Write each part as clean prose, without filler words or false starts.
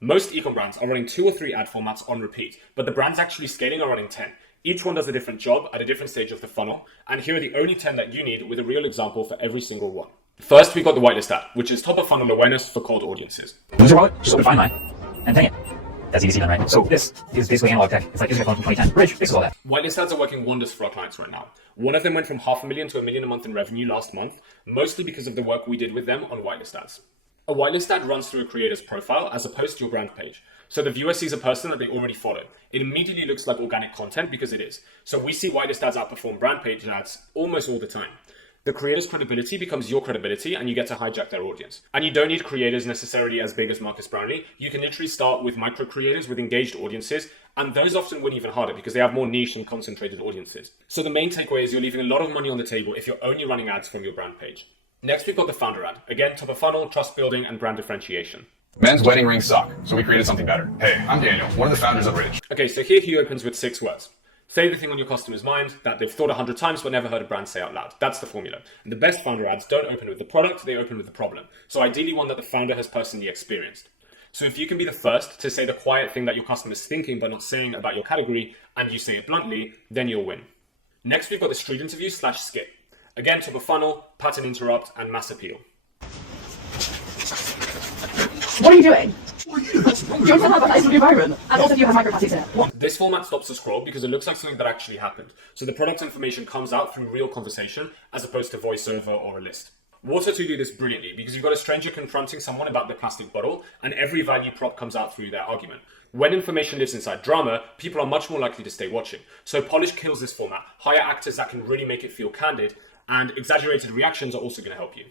Most ecom brands are running 2 or 3 ad formats on repeat, but the brands actually scaling are running 10. Each one does a different job at a different stage of the funnel, and here are the only 10 that you need with a real example for every single one. First, we've got the Whitelist ad, which is top of funnel awareness for cold audiences. Lose your wallet, just open Find My and pay it. That's easy then, right? So this is basically analog tech. It's like using a phone from 2010. Bridge fixes all that. Whitelist ads are working wonders for our clients right now. One of them went from $500,000 to $1 million a month in revenue last month, mostly because of the work we did with them on Whitelist ads. A Whitelist ad runs through a creator's profile as opposed to your brand page. So the viewer sees a person that they already follow. It immediately looks like organic content because it is. So we see Whitelist ads outperform brand page ads almost all the time. The creator's credibility becomes your credibility and you get to hijack their audience. And you don't need creators necessarily as big as Marcus Brownlee. You can literally start with micro creators with engaged audiences, and those often win even harder because they have more niche and concentrated audiences. So the main takeaway is you're leaving a lot of money on the table if you're only running ads from your brand page. Next, we've got the founder ad. Again, top of funnel, trust building, and brand differentiation. Men's wedding rings suck, so we created something better. Hey, I'm Daniel, one of the founders of Bridge. Okay, so here he opens with 6 words. Say the thing on your customer's mind that they've thought 100 times but never heard a brand say out loud. That's the formula. And the best founder ads don't open with the product, they open with the problem. So ideally one that the founder has personally experienced. So if you can be the first to say the quiet thing that your customer's thinking but not saying about your category, and you say it bluntly, then you'll win. Next, we've got the street interview / skit. Again, top of funnel, pattern interrupt, and mass appeal. What are you doing? You don't have an isolated environment, and also you have microplastics in it. What? This format stops the scroll because it looks like something that actually happened. So the product information comes out through real conversation as opposed to voiceover or a list. Water 2 do this brilliantly because you've got a stranger confronting someone about the plastic bottle and every value prop comes out through their argument. When information lives inside drama, people are much more likely to stay watching. So Polish kills this format. Hire actors that can really make it feel candid, and exaggerated reactions are also going to help you.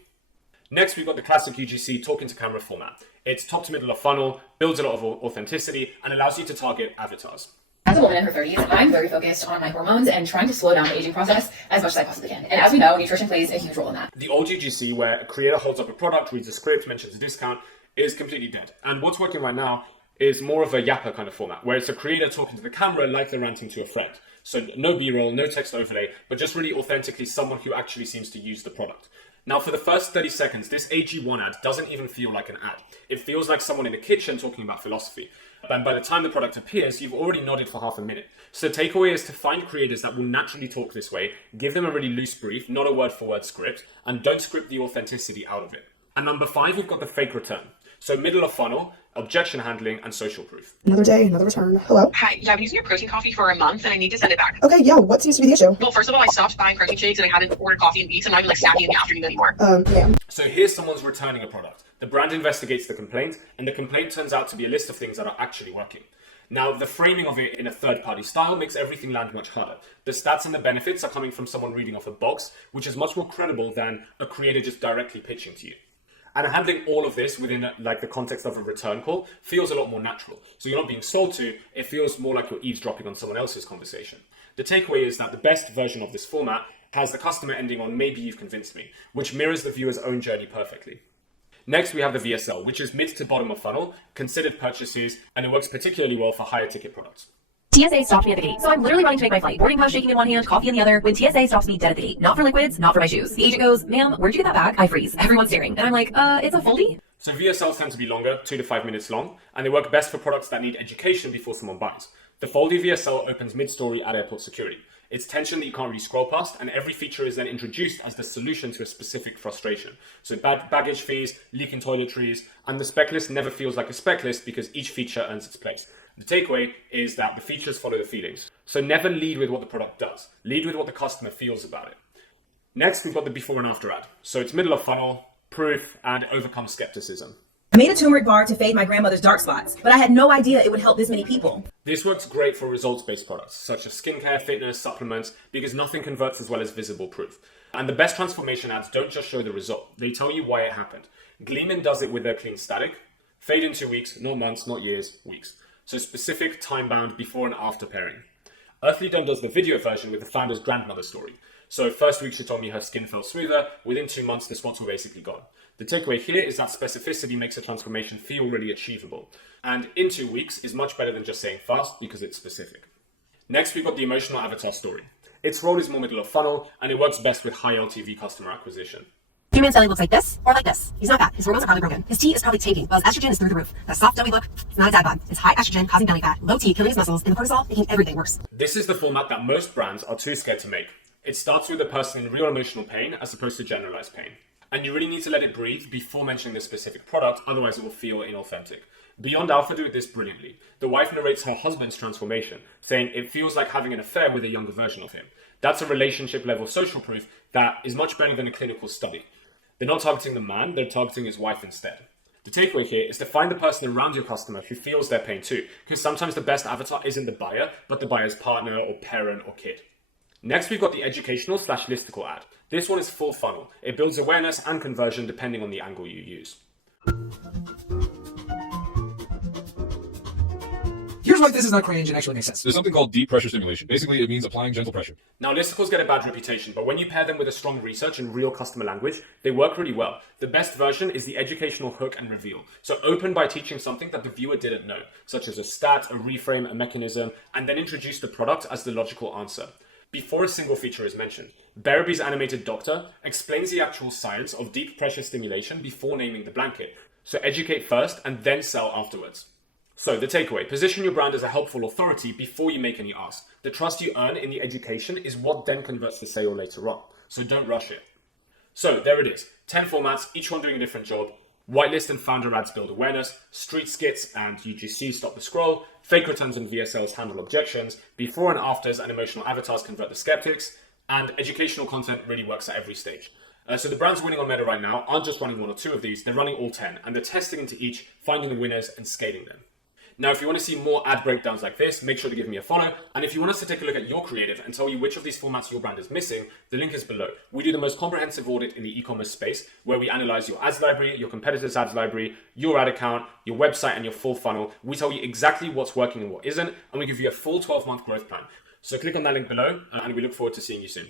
Next, we've got the classic UGC talking to camera format. It's top to middle of funnel, builds a lot of authenticity, and allows you to target avatars. As a woman in her 30s, I'm very focused on my hormones and trying to slow down the aging process as much as I possibly can. And as we know, nutrition plays a huge role in that. The old UGC, where a creator holds up a product, reads a script, mentions a discount, is completely dead. And what's working right now is more of a yapper kind of format, where it's a creator talking to the camera like they're ranting to a friend. So no B-roll, no text overlay, but just really authentically someone who actually seems to use the product. Now, for the first 30 seconds, this AG1 ad doesn't even feel like an ad. It feels like someone in the kitchen talking about philosophy. And by the time the product appears, you've already nodded for half a minute. So the takeaway is to find creators that will naturally talk this way, give them a really loose brief, not a word-for-word script, and don't script the authenticity out of it. And number 5, we've got the fake return. So middle of funnel, objection handling, and social proof. Another day, another return. Hello? Hi, yeah, I've been using your protein coffee for a month and I need to send it back. Okay, yeah, what seems to be the issue? Well, first of all, I stopped buying protein shakes and I haven't ordered coffee in weeks and I'm not even snacking in the afternoon anymore. Yeah. So here's someone's returning a product. The brand investigates the complaint, and the complaint turns out to be a list of things that are actually working. Now, the framing of it in a third-party style makes everything land much harder. The stats and the benefits are coming from someone reading off a box, which is much more credible than a creator just directly pitching to you. And handling all of this within like the context of a return call feels a lot more natural. So you're not being sold to, it feels more like you're eavesdropping on someone else's conversation. The takeaway is that the best version of this format has the customer ending on "maybe you've convinced me," which mirrors the viewer's own journey perfectly. Next, we have the VSL, which is mid to bottom of funnel, considered purchases, and it works particularly well for higher ticket products. TSA stopped me at the gate, so I'm literally running to make my flight. Boarding pass shaking in one hand, coffee in the other, when TSA stops me dead at the gate. Not for liquids, not for my shoes. The agent goes, "Ma'am, where'd you get that bag?" I freeze. Everyone's staring. And I'm like, it's a foldie? So VSLs tend to be longer, 2 to 5 minutes long, and they work best for products that need education before someone buys. The foldy VSL opens mid-story at airport security. It's tension that you can't really scroll past, and every feature is then introduced as the solution to a specific frustration. So baggage fees, leaking toiletries, and the spec list never feels like a spec list because each feature earns its place. The takeaway is that the features follow the feelings. So never lead with what the product does. Lead with what the customer feels about it. Next, we've got the before and after ad. So it's middle of funnel, proof, and overcome skepticism. I made a turmeric bar to fade my grandmother's dark spots, but I had no idea it would help this many people. This works great for results-based products, such as skincare, fitness, supplements, because nothing converts as well as visible proof. And the best transformation ads don't just show the result, they tell you why it happened. Gleeman does it with their clean static. Fade in 2 weeks, not months, not years, weeks. So specific, time-bound, before and after pairing. Earthly Dome does the video version with the founder's grandmother story. So first week she told me her skin felt smoother, within 2 months the spots were basically gone. The takeaway here is that specificity makes a transformation feel really achievable. And in 2 weeks is much better than just saying fast because it's specific. Next, we've got the emotional avatar story. Its role is more middle of funnel, and it works best with high LTV customer acquisition. Human Sally looks like this or like this. He's not fat. His hormones are probably broken. His T is probably tanking, while his estrogen is through the roof. That soft, doughy look, it's not a dad bod. It's high estrogen causing belly fat, low T killing his muscles, and the cortisol making everything worse. This is the format that most brands are too scared to make. It starts with a person in real emotional pain as opposed to generalized pain. And you really need to let it breathe before mentioning the specific product, otherwise it will feel inauthentic. Beyond Alpha do this brilliantly. The wife narrates her husband's transformation, saying it feels like having an affair with a younger version of him. That's a relationship level social proof that is much better than a clinical study. They're not targeting the man, they're targeting his wife instead. The takeaway here is to find the person around your customer who feels their pain too, because sometimes the best avatar isn't the buyer, but the buyer's partner or parent or kid. Next, we've got the educational/listicle ad. This one is full funnel. It builds awareness and conversion depending on the angle you use. Here's why this is not cringe and actually makes sense. There's something called deep pressure stimulation. Basically, it means applying gentle pressure. Now, listicles get a bad reputation, but when you pair them with a strong research and real customer language, they work really well. The best version is the educational hook and reveal. So open by teaching something that the viewer didn't know, such as a stat, a reframe, a mechanism, and then introduce the product as the logical answer. Before a single feature is mentioned, Bereby's animated doctor explains the actual science of deep pressure stimulation before naming the blanket. So educate first and then sell afterwards. So the takeaway, position your brand as a helpful authority before you make any asks. The trust you earn in the education is what then converts the sale later on. So don't rush it. So there it is, 10 formats, each one doing a different job. Whitelist and founder ads build awareness, street skits and UGC stop the scroll, fake returns and VSLs handle objections, before and afters and emotional avatars convert the skeptics, and educational content really works at every stage. So the brands winning on Meta right now aren't just running one or two of these, they're running all 10, and they're testing into each, finding the winners and scaling them. Now, if you want to see more ad breakdowns like this, make sure to give me a follow. And if you want us to take a look at your creative and tell you which of these formats your brand is missing, the link is below. We do the most comprehensive audit in the e-commerce space, where we analyze your ads library, your competitors' ads library, your ad account, your website, and your full funnel. We tell you exactly what's working and what isn't, and we give you a full 12-month growth plan. So click on that link below, and we look forward to seeing you soon.